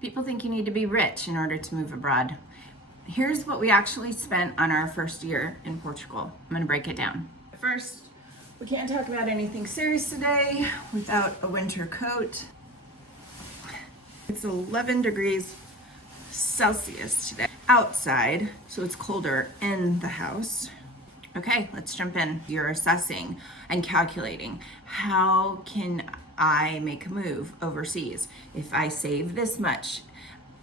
People think you need to be rich in order to move abroad. Here's what we actually spent on our first year in Portugal. I'm gonna break it down. First, we can't talk about anything serious today without a winter coat. It's 11 degrees Celsius today outside, so it's colder in the house. Okay, let's jump in. You're assessing and calculating, how can I make a move overseas? If I save this much,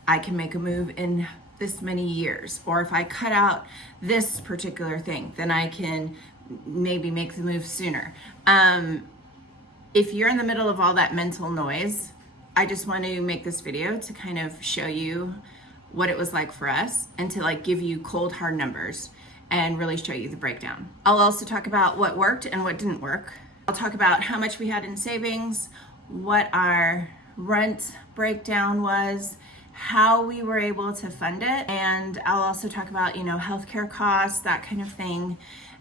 I can make a move in this many years. Or if I cut out this particular thing, then I can maybe make the move sooner. If you're in the middle of all that mental noise, I just want to make this video to kind of show you what it was like for us and to like give you cold hard numbers and really show you the breakdown. I'll also talk about what worked and what didn't work. I'll talk about how much we had in savings, what our rent breakdown was, how we were able to fund it, and I'll also talk about, healthcare costs, that kind of thing,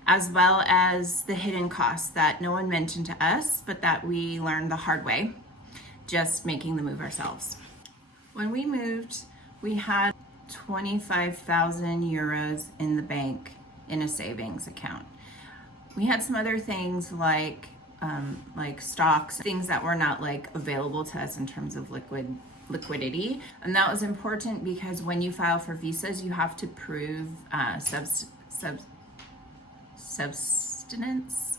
as well as the hidden costs that no one mentioned to us, but that we learned the hard way, just making the move ourselves. When we moved, we had 25,000 euros in the bank in a savings account. We had some other things like stocks, things that were not available to us in terms of liquidity. And that was important because when you file for visas, you have to prove subsistence.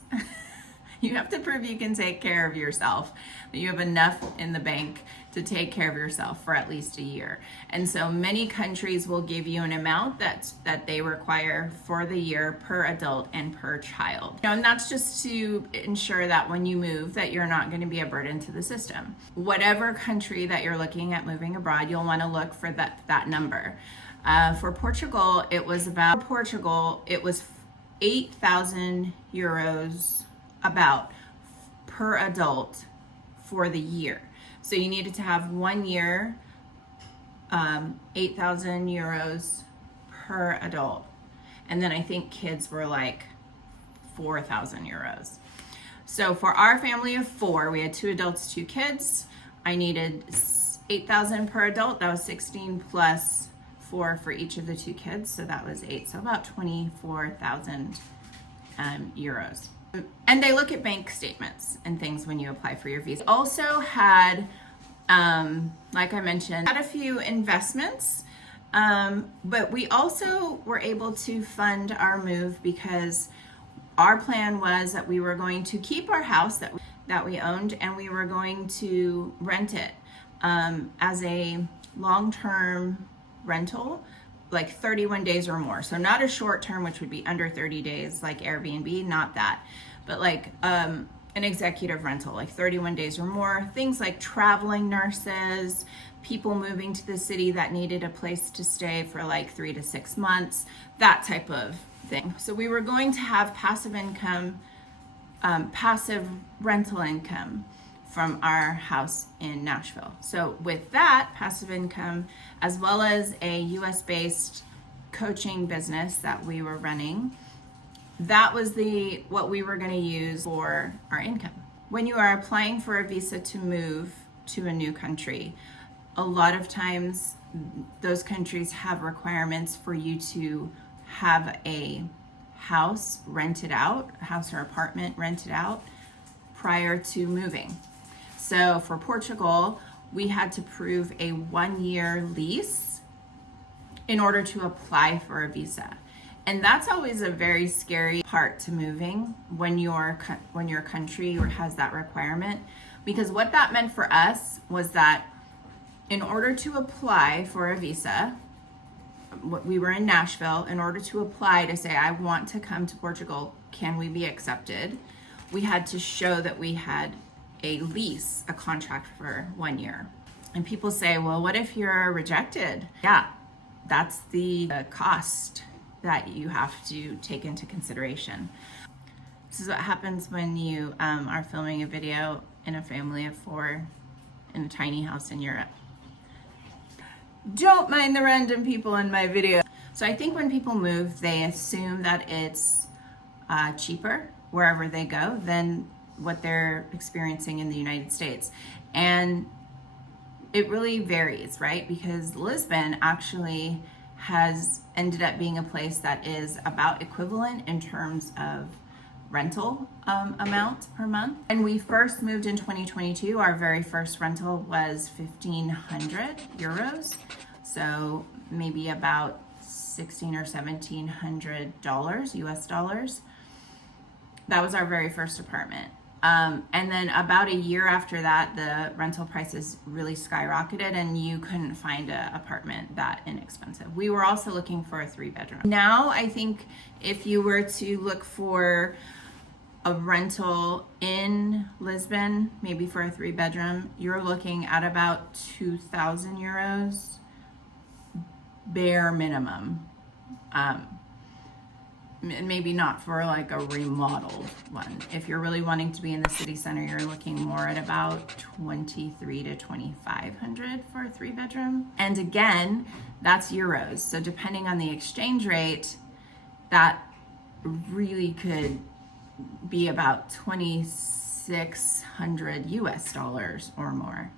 You have to prove you can take care of yourself, that you have enough in the bank to take care of yourself for at least a year. And so many countries will give you an amount that they require for the year per adult and per child. And that's just to ensure that when you move, that you're not going to be a burden to the system. Whatever country that you're looking at moving abroad, you'll want to look for that number. For Portugal, it was 8,000 euros about per adult for the year. So you needed to have 1 year, 8,000 euros per adult. And then I think kids were 4,000 euros. So for our family of 4, we had 2 adults, 2 kids. I needed 8,000 per adult. That was 16 plus 4 for each of the 2 kids. So that was 8. So about 24,000 euros. And they look at bank statements and things when you apply for your visa. Also had, like I mentioned, had a few investments, but we also were able to fund our move because our plan was that we were going to keep our house that we owned, and we were going to rent it as a long-term rental, 31 days or more. So not a short term, which would be under 30 days like Airbnb, not that, but an executive rental, 31 days or more. Things like traveling nurses, people moving to the city that needed a place to stay for 3 to 6 months, that type of thing. So we were going to have passive income, passive rental income from our house in Nashville. So with that passive income, as well as a US-based coaching business that we were running, that was what we were going to use for our income. When you are applying for a visa to move to a new country, a lot of times those countries have requirements for you to have a house rented out, a house or apartment rented out prior to moving. So for Portugal, we had to prove a 1-year lease in order to apply for a visa. And that's always a very scary part to moving when your country has that requirement. Because what that meant for us was that in order to apply for a visa, we were in Nashville, in order to apply to say, I want to come to Portugal, can we be accepted? We had to show that we had a lease, a contract for 1 year. And people say, well, what if you're rejected? Yeah, that's the cost that you have to take into consideration. This is what happens when you are filming a video in a family of 4 in a tiny house in Europe. Don't mind the random people in my video. So I think when people move, they assume that it's cheaper wherever they go than what they're experiencing in the United States. And it really varies, right? Because Lisbon actually has ended up being a place that is about equivalent in terms of rental amount per month. When we first moved in 2022, our very first rental was 1,500 euros. So maybe about 16 or $1,700 US dollars. That was our very first apartment. And then about a year after that, the rental prices really skyrocketed and you couldn't find an apartment that inexpensive. We were also looking for a 3-bedroom. Now, I think if you were to look for a rental in Lisbon, maybe for a 3-bedroom, you're looking at about 2,000 euros, bare minimum. Maybe not for like a remodeled one. If you're really wanting to be in the city center, you're looking more at about 2,300 to 2,500 for a 3-bedroom. And again, that's euros. So depending on the exchange rate, that really could be about 2,600 US dollars or more.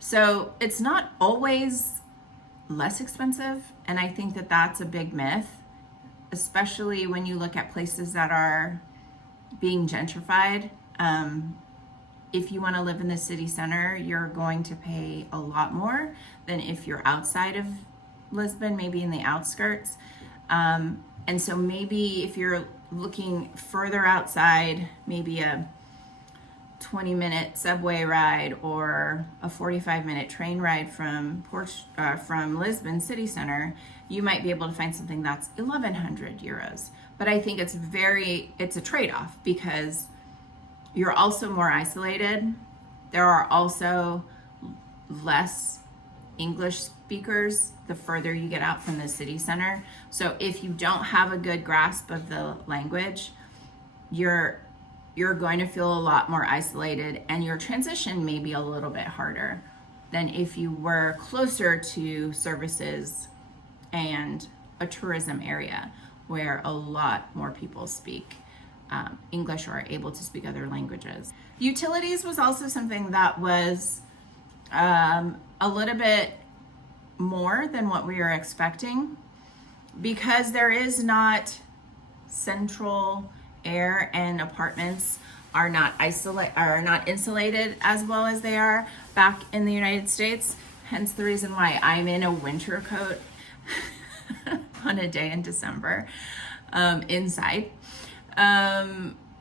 So it's not always less expensive. And I think that that's a big myth, especially when you look at places that are being gentrified. If you want to live in the city center, you're going to pay a lot more than if you're outside of Lisbon, maybe in the outskirts. And so maybe if you're looking further outside, maybe a 20-minute subway ride or a 45-minute train ride from Lisbon city center, you might be able to find something that's 1,100 euros. But I think it's a trade-off because you're also more isolated. There are also less English speakers the further you get out from the city center. So if you don't have a good grasp of the language, you're going to feel a lot more isolated, and your transition may be a little bit harder than if you were closer to services and a tourism area where a lot more people speak English or are able to speak other languages. Utilities was also something that was a little bit more than what we were expecting because there is not central air, and apartments are not insulated as well as they are back in the United States. Hence the reason why I'm in a winter coat on a day in December inside.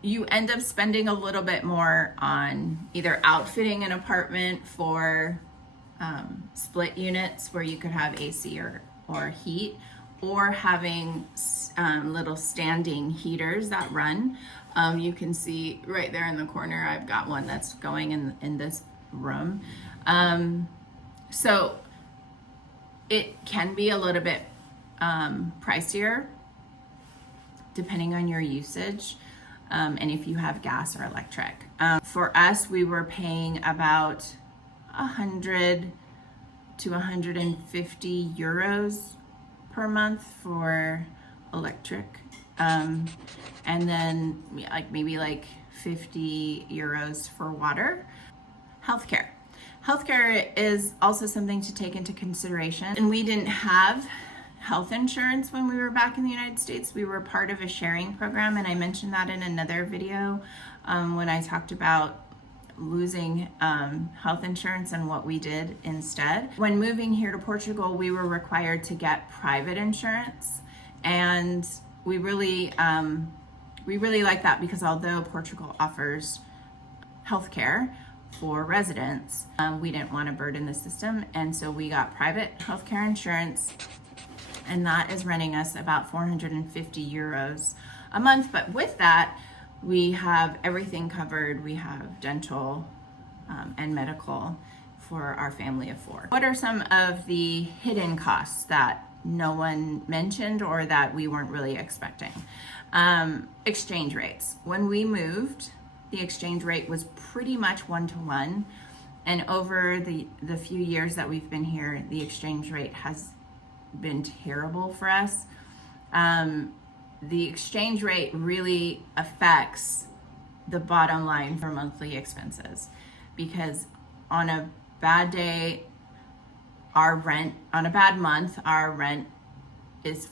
You end up spending a little bit more on either outfitting an apartment for split units where you could have AC or heat, or having little standing heaters that run. You can see right there in the corner, I've got one that's going in this room. So it can be a little bit pricier depending on your usage and if you have gas or electric. For us, we were paying about 100 to 150 euros per month for electric, and then maybe 50 euros for water. Healthcare is also something to take into consideration, and we didn't have health insurance when we were back in the United States. We were part of a sharing program, and I mentioned that in another video when I talked about losing health insurance and what we did instead. When moving here to Portugal, we were required to get private insurance, and we really like that because although Portugal offers healthcare for residents, we didn't want to burden the system, and so we got private healthcare insurance, and that is running us about 450 euros a month. But with that, we have everything covered. We have dental and medical for our family of 4. What are some of the hidden costs that no one mentioned or that we weren't really expecting? Exchange rates. When we moved, the exchange rate was pretty much 1-to-1. And over the few years that we've been here, the exchange rate has been terrible for us. The exchange rate really affects the bottom line for monthly expenses, because on a bad day, our rent on a bad month, our rent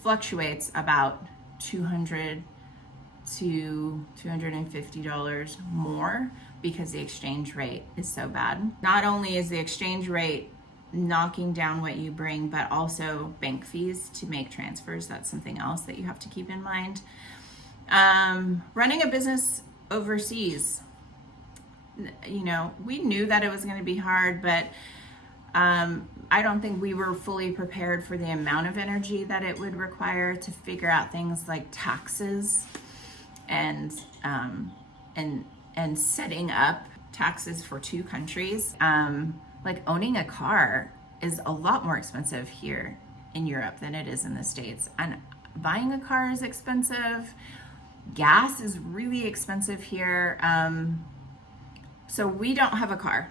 fluctuates about $200 to $250 more because the exchange rate is so bad. Not only is the exchange rate knocking down what you bring, but also bank fees to make transfers. That's something else that you have to keep in mind. Running a business overseas, you know, we knew that it was going to be hard, but I don't think we were fully prepared for the amount of energy that it would require to figure out things like taxes and setting up taxes for two countries. Like owning a car is a lot more expensive here in Europe than it is in the States. And buying a car is expensive. Gas is really expensive here. So we don't have a car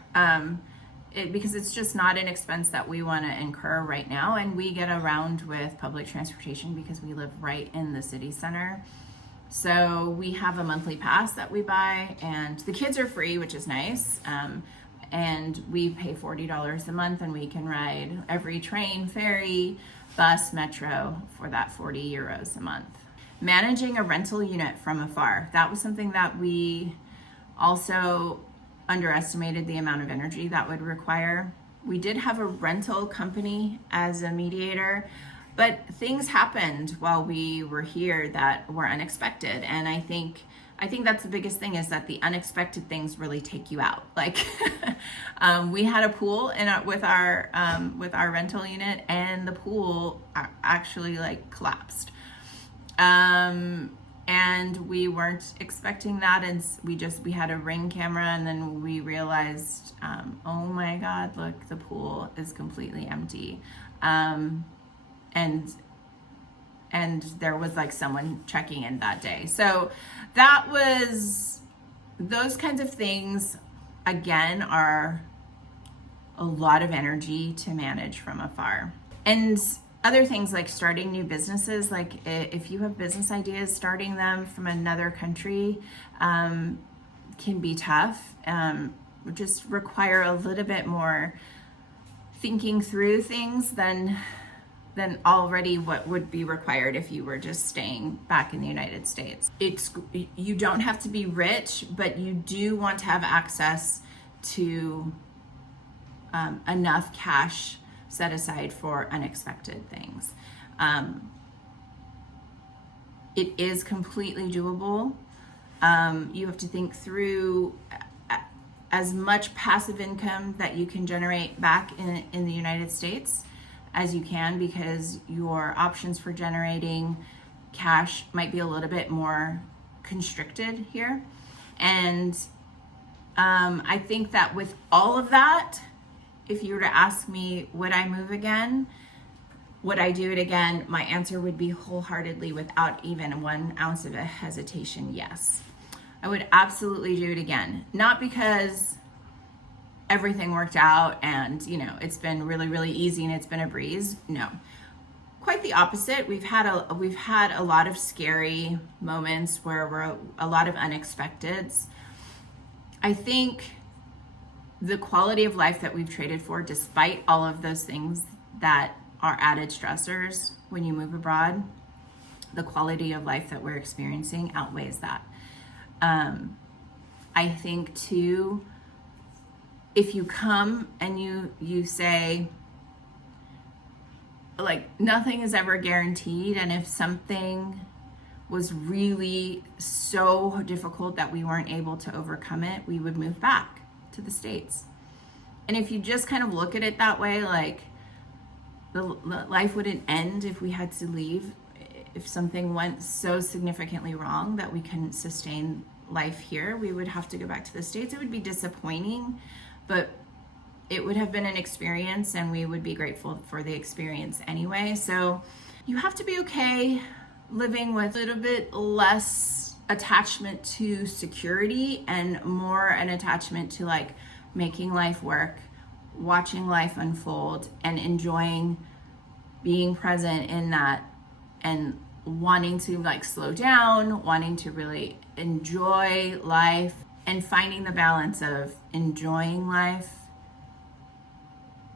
because it's just not an expense that we want to incur right now. And we get around with public transportation because we live right in the city center. So we have a monthly pass that we buy, and the kids are free, which is nice. And we pay $40 a month, and we can ride every train, ferry, bus, metro for that 40 euros a month. Managing a rental unit from afar. That was something that we also underestimated the amount of energy that would require. We did have a rental company as a mediator, but things happened while we were here that were unexpected. And I think that's the biggest thing, is that the unexpected things really take you out. Like we had a pool with our rental unit, and the pool actually like collapsed. And we weren't expecting that, and we had a Ring camera, and then we realized, oh my God, look, the pool is completely empty. And there was like someone checking in that day. So those kinds of things, again, are a lot of energy to manage from afar. And other things like starting new businesses, like if you have business ideas, starting them from another country can be tough. Just require a little bit more thinking through things than already what would be required if you were just staying back in the United States. You don't have to be rich, but you do want to have access to enough cash set aside for unexpected things. It is completely doable. You have to think through as much passive income that you can generate back in the United States as you can, because your options for generating cash might be a little bit more constricted here. And I think that with all of that, if you were to ask me, would I move again? Would I do it again? My answer would be wholeheartedly, without even 1 ounce of a hesitation, yes. I would absolutely do it again. Not because everything worked out and, you know, it's been really, really easy and it's been a breeze. No, quite the opposite. We've had a lot of scary moments where we're a lot of unexpecteds. I think the quality of life that we've traded for, despite all of those things that are added stressors when you move abroad, the quality of life that we're experiencing outweighs that. I think too, if you come and you say, like, nothing is ever guaranteed, and if something was really so difficult that we weren't able to overcome it, we would move back to the States. And if you just kind of look at it that way, like, the life wouldn't end if we had to leave. If something went so significantly wrong that we couldn't sustain life here, we would have to go back to the States. It would be disappointing, but it would have been an experience, and we would be grateful for the experience anyway. So you have to be okay living with a little bit less attachment to security and more an attachment to, like, making life work, watching life unfold, and enjoying being present in that, and wanting to, like, slow down, wanting to really enjoy life, and finding the balance of enjoying life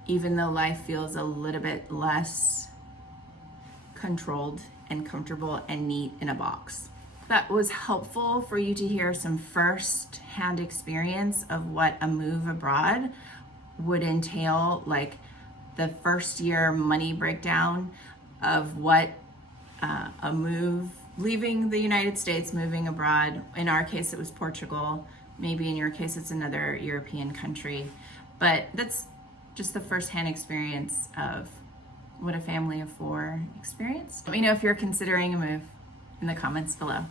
even though life feels a little bit less controlled and comfortable and neat in a box. That was helpful for you to hear some first-hand experience of what a move abroad would entail, like the first year money breakdown of what a move, leaving the United States, moving abroad. In our case, it was Portugal. Maybe in your case, it's another European country. But that's just the first-hand experience of what a family of 4 experienced. Let me know if you're considering a move in the comments below.